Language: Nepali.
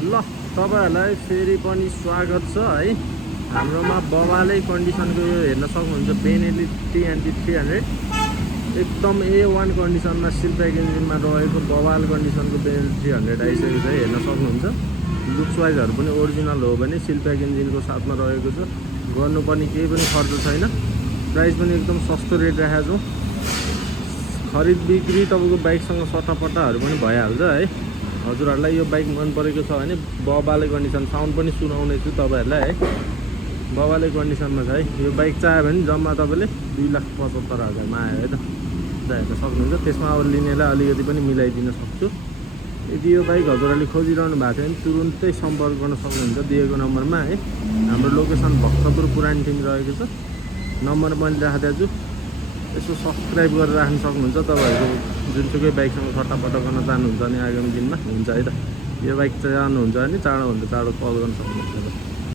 ल तपाईहरुलाई फेरि पनि स्वागत छ है। हाम्रोमा बवालै कन्डिसनको यो हेर्न सक्नुहुन्छ बेनेली 300 एकदम A1 कन्डिसनमा सिल प्याक इन्जिनमा रहेको बवाल कन्डिसनको बेनेली 300 आइसकेको छ। हेर्न सक्नुहुन्छ लुक्स वाइजहरु पनि ओरिजिनल हो भने सिल प्याक इन्जिनको साथमा रहेको छ। गर्नुपर्ने केही पनि खर्च छैन। प्राइस पनि एकदम सस्तो रेट राखेको छु। खरिद बिक्री तपाईको बाइकसँग सट्टापट्टाहरु पनि भइहाल्छ है। हजुरहरुलाई यो बाइक मन परेको छ भने बवाले कन्डिसन साउन्ड पनि सुनाउने छु तपाईहरुलाई है। बवाले कन्डिसनमा छ है। यो बाइक चाह्यो भने जम्मा तपाईले 2,75,000 मा आयो है त। हेर्न सक्नुहुन्छ। त्यसमा अब लिनेलाई अलिकति पनि मिलाइदिन सक्छु। यदि यो बाइक हजुरहरुले खोजिरहनु भएको छ भने तुरुन्तै सम्पर्क गर्न सक्नुहुन्छ दिएको नम्बरमा है। हाम्रो लोकेसन भक्तपुर पुरानो टिम रहेको छ। नम्बर मैले राखिदिएको छु। यसो सब्स्क्राइब गरेर राख्न सक्नुहुन्छ। तपाईहरुको जुनसुकै बाइकसँग सट्टापट्टा गर्न चाहनुहुन्छ भने आगामी दिनमा हुन्छ है त। यो बाइक चाहनुहुन्छ भने चाँडोभन्दा चाँडो कल गर्न सक्नुहुन्छ।